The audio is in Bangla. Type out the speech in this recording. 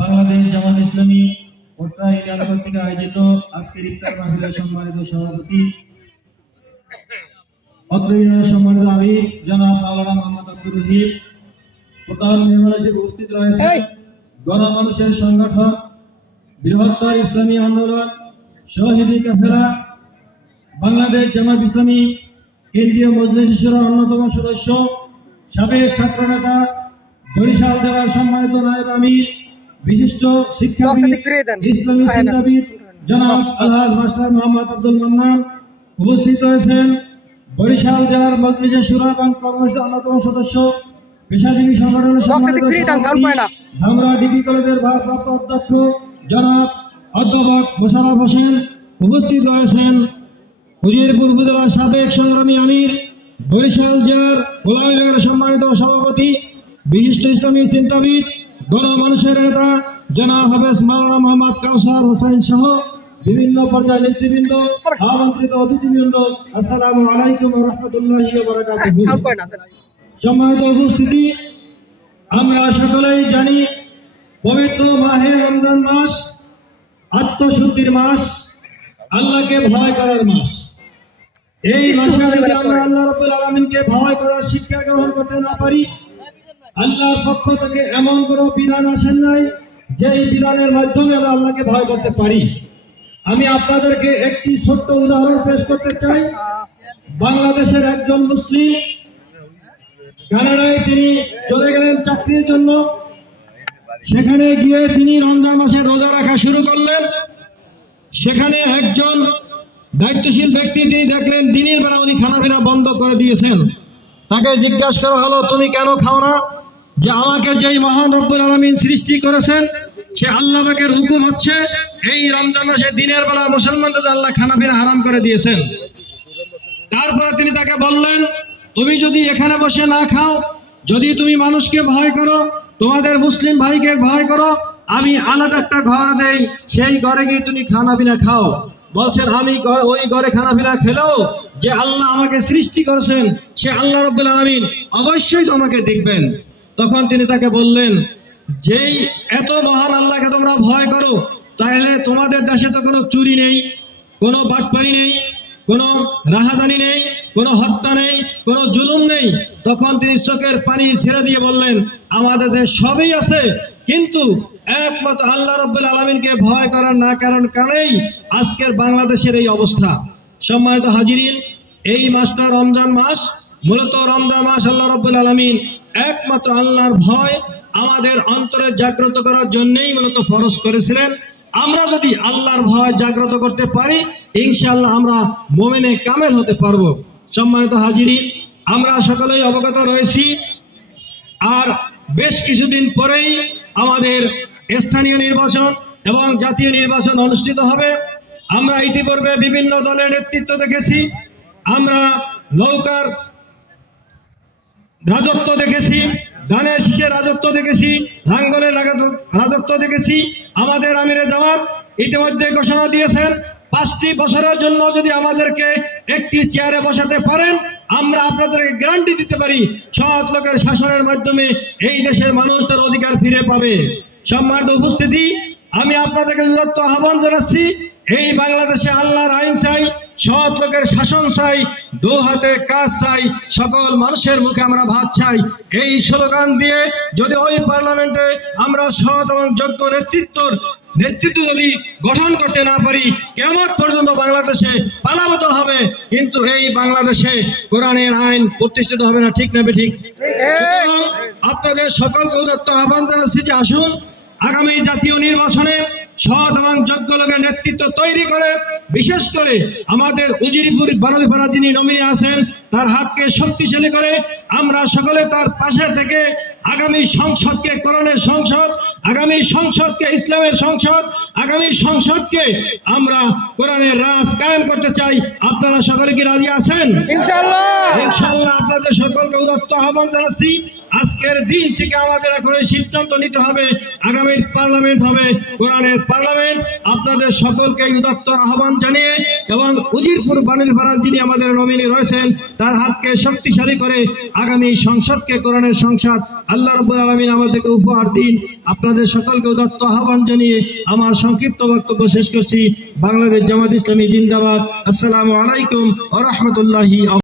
বাংলাদেশ জামাত ইসলামী কোটরা ইউনিয়ন কর্তৃক আয়োজিত আজকের ইফতার মাহফিলের সম্মানিত সভাপতি অত্র ইউনিয়নের সম্মানিত আমির জনাব মাওলানা মোহাম্মদ আব্দুর রহিম, প্রধান মেহমান হিসেবে উপস্থিত রয়েছে গণমানুষের সংগঠন বৃহত্তর ইসলামী আন্দোলন শহীদি কাফেলা বাংলাদেশ জামাত ইসলামী কেন্দ্রীয় মজলিস শুরার অন্যতম সদস্য সাবেক ছাত্রনেতা বরিশাল জেলার সম্মানিত নায়েব আমির বিশিষ্ট শিক্ষাবিদ ইসলামী চিন্তাবিদ জনাব আলহাজ মাস্টার মোহাম্মদ আব্দুল মান্নান উপস্থিত রয়েছেন। বরিশাল জেলার মজলিস শুরা এবং কর্মসূচির অন্যতম সদস্য পেশাজীবী সংগঠনের ধামরা ডিগ্রি কলেজের ভারপ্রাপ্ত অধ্যক্ষ জনাব অধ্যাপক মোশাররফ হোসেন উপস্থিত রয়েছেন। উজিরপুর উপজেলার সাবেক সংগ্রামী আমির বরিশাল জেলার গোলাম বিভাগের সম্মানিত সভাপতি বিশিষ্ট ইসলামী চিন্তাবিদ গণমানুষের নেতা জনাব হাফেজ মাওলানা মোহাম্মদ কাউসার হোসেন সহ বিভিন্ন পর্যায়ের নেতৃবৃন্দ, আমন্ত্রিত অতিথিবৃন্দ, আসসালামু আলাইকুম ওয়া রাহমাতুল্লাহি ওয়া বারাকাতুহু। সম্মানিত উপস্থিতি, আমরা সকলেই জানি পবিত্র মাহে রমজান মাস আত্মশুদ্ধির মাস, আল্লাহকে ভয় করার মাস। এই মাসে যদি আমরা আল্লাহ রাব্বুল আলামিনকে ভয় করার শিক্ষা গ্রহণ করতে না পারি, আল্লাহর পক্ষ থেকে এমন কোনো বিধান আসেন নাই যেই বিধানের মাধ্যমে আমরা আল্লাহকে ভয় করতে পারি। আমি আপনাদেরকে একটি ছোট্ট উদাহরণ পেশ করতে চাই। বাংলাদেশের একজন মুসলিম কানাডায় তিনি চলে গেলেন চাকরির জন্য। সেখানে গিয়ে তিনি রমজান মাসে রোজা রাখা শুরু করলেন। সেখানে একজন দায়িত্বশীল ব্যক্তি তিনি দেখলেন দিনের বেলা উনি খানাপিনা বন্ধ করে দিয়েছেন। তাকে জিজ্ঞাসা করা হলো, তুমি কেন খাও না? যে আমাকে যেই মহান রব্বুল আলামিন সৃষ্টি করেছেন সে আল্লাহ পাকের হুকুম হচ্ছে এই রমজান মাসে দিনের বেলা মুসলমানদের আল্লাহ খানাপিনা হারাম করে দিয়েছেন। তারপরে তিনি তাকে বললেন, তুমি যদি এখানে বসে না খাও, যদি তুমি মানুষকে ভয় করো, তোমাদের মুসলিম ভাইকে ভয় করো, আমি আলাদা একটা ঘর দেই, সেই ঘরে গিয়ে তুমি খানাপিনা খাও। বলছেন আমি ওই ঘরে খানাপিনা খেলেও যে আল্লাহ আমাকে সৃষ্টি করেছেন সে আল্লাহ রাব্বুল আলামিন অবশ্যই তোমাকে দেখবেন। তখন তিনি তাকে বললেন, যেই এত মহান আল্লাহকে তোমরা ভয় করো, তাহলে তোমাদের দেশে তো কোনো চুরি নেই, কোনো বাটপারি নেই, কোনো রাহাজানি নেই, কোনো হত্যা নেই, কোনো জুলুম নেই। তখন তিনি চোখের পানি ছেড়ে দিয়ে বললেন, আমাদের দেশে সবই আছে, কিন্তু একমাত্র আল্লাহ রাব্বুল আলামিনকে ভয় করার না কারণেই আজকের বাংলাদেশের এই অবস্থা। সম্মানিত হাজিরিন, এই মাসটা রমজান মাস। মূলত রমজান মাস আল্লাহ রাব্বুল আলামিন একমাত্র আল্লাহর ভয় আমাদের অন্তরে জাগ্রত করার জন্যই মূলত ফরজ করেছিলেন। আমরা যদি আল্লাহর ভয় জাগ্রত করতে পারি, ইনশাআল্লাহ আমরা মুমিনে কামেল হতে পারবো। সম্মানিত হাজিরিন, আমরা সকলেই অবগত রয়েছি, আর বেশ কিছুদিন পরেই আমাদের স্থানীয় নির্বাচন এবং জাতীয় নির্বাচন অনুষ্ঠিত হবে। আমরা ইতিপূর্বে বিভিন্ন দলের নেতৃত্ব দেখেছি, আমরা নৌকার রাজত্ব দেখেছি, ধানের শীষের রাজত্ব দেখেছি, লাঙ্গলের রাজত্ব দেখেছি। আমাদের আমিরে জামাত ইতিমধ্যে ঘোষণা দিয়েছেন 5টি বছরের জন্য যদি আমাদেরকে একটি চেয়ারে বসাতে পারেন, আমরা আপনাদেরকে গ্যারান্টি দিতে পারি সৎ লোকের শাসনের মাধ্যমে এই দেশের মানুষ তার অধিকার ফিরে পাবে। সম্মানিত উপস্থিতি, আমি আপনাদেরকে উদাত্ত আহ্বান জানাচ্ছি, এই বাংলাদেশে আল্লাহর আইন চাই, সৎ লোকের শাসন চাই, দু হাতে কাজ চাই, সকল মানুষের মুখে আমরা ভাত চাই। এই স্লোগান দিয়ে যদি ওই পার্লামেন্টে আমরা সৎ এবং যোগ্য নেতৃত্ব যদি গঠন করতে না পারি, কিয়ামত পর্যন্ত বাংলাদেশে পালাবদল হবে, কিন্তু এই বাংলাদেশে কোরআনের আইন প্রতিষ্ঠিত হবে না। ঠিক না বেঠিক? আপনাদের সকলকে উদাত্ত আহ্বান জানাচ্ছি যে আসুন আগামী জাতীয় নির্বাচনে সৎ এবং যোগ্য লোকের নেতৃত্ব তৈরি করে, বিশেষ করে আমাদের উজিরপুর বানালিপাড়া যিনি নমিনি আছেন তার হাতকে শক্তিশালী করে আমরা সকলে তার পাশে থেকে আগামী সংসদকে কোরআনের সংসদ, আগামী সংসদকে ইসলামের সংসদ, আগামী সংসদকে আমরা কোরআনের রাজ কায়েম করতে চাই। আপনারা সকলে কি রাজি আছেন? ইনশাআল্লাহ। ইনশাআল্লাহ আপনাদের সকলকে উদাত্ত আহ্বান জানাচ্ছি, আজকের দিন থেকে আমাদের এখন এই সিদ্ধান্ত নিতে হবে, আগামীর পার্লামেন্ট হবে কোরআনের পার্লামেন্ট। আপনাদের সকলকে উদাত্ত আহ্বান জানিয়ে এবং উজিরপুর বানালিপাড়া যিনি আমাদের নমিনি রয়েছেন তার হাতকে শক্তিশালী করে আগামী সংসদকে কোরআনের সংসদ আল্লাহ রাব্বুল আলামিন আমাদেরকে উপহার দিন। আপনাদের সকলকে উদাত্ত আহ্বান জানিয়ে আমার সংক্ষিপ্ত বক্তব্য শেষ করছি। বাংলাদেশ জামাত ইসলামী জিন্দাবাদ। আসসালামু আলাইকুম ওয়া রাহমাতুল্লাহি।